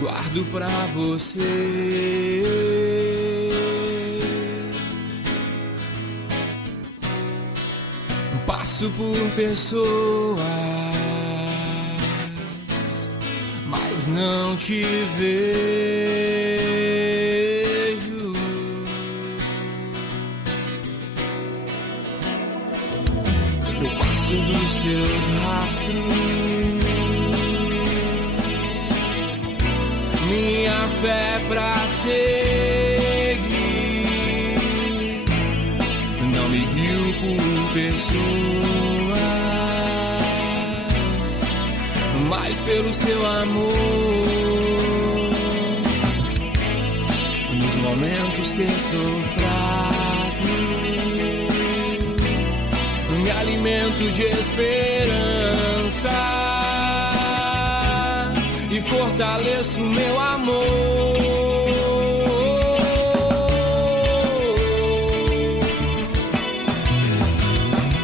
guardo pra você. Passo por pessoas, mas não te vejo. Eu faço dos seus rastros minha fé pra seguir. Não me guio por pessoas, mas pelo seu amor. Nos momentos que estou fraco, me alimento de esperança e fortaleço meu amor.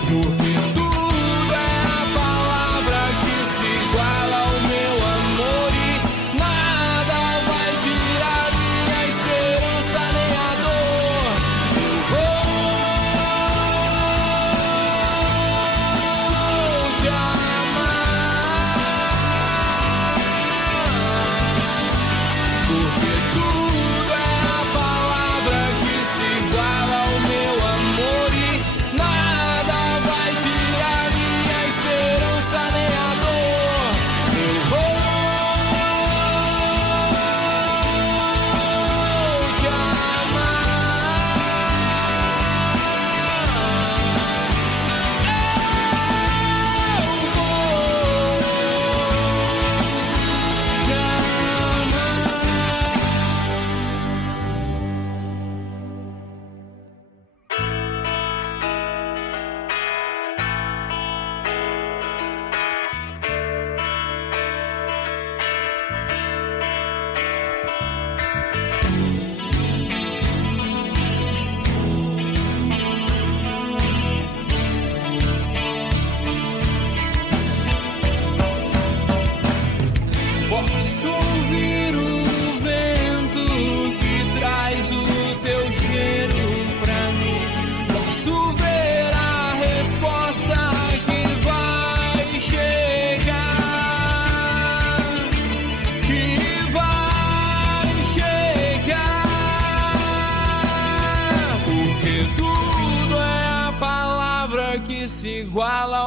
Porque tudo é a palavra que se iguala ao meu amor e nada vai tirar minha esperança nem a dor. Eu vou te amar. Porque tudo é a palavra que se iguala ao meu amor e nada vai tirar minha esperança nem a dor. Eu vou te Posso ouvir o vento que traz o teu cheiro pra mim. Posso ver a resposta que vai chegar, que vai chegar. Porque tudo é a palavra que se iguala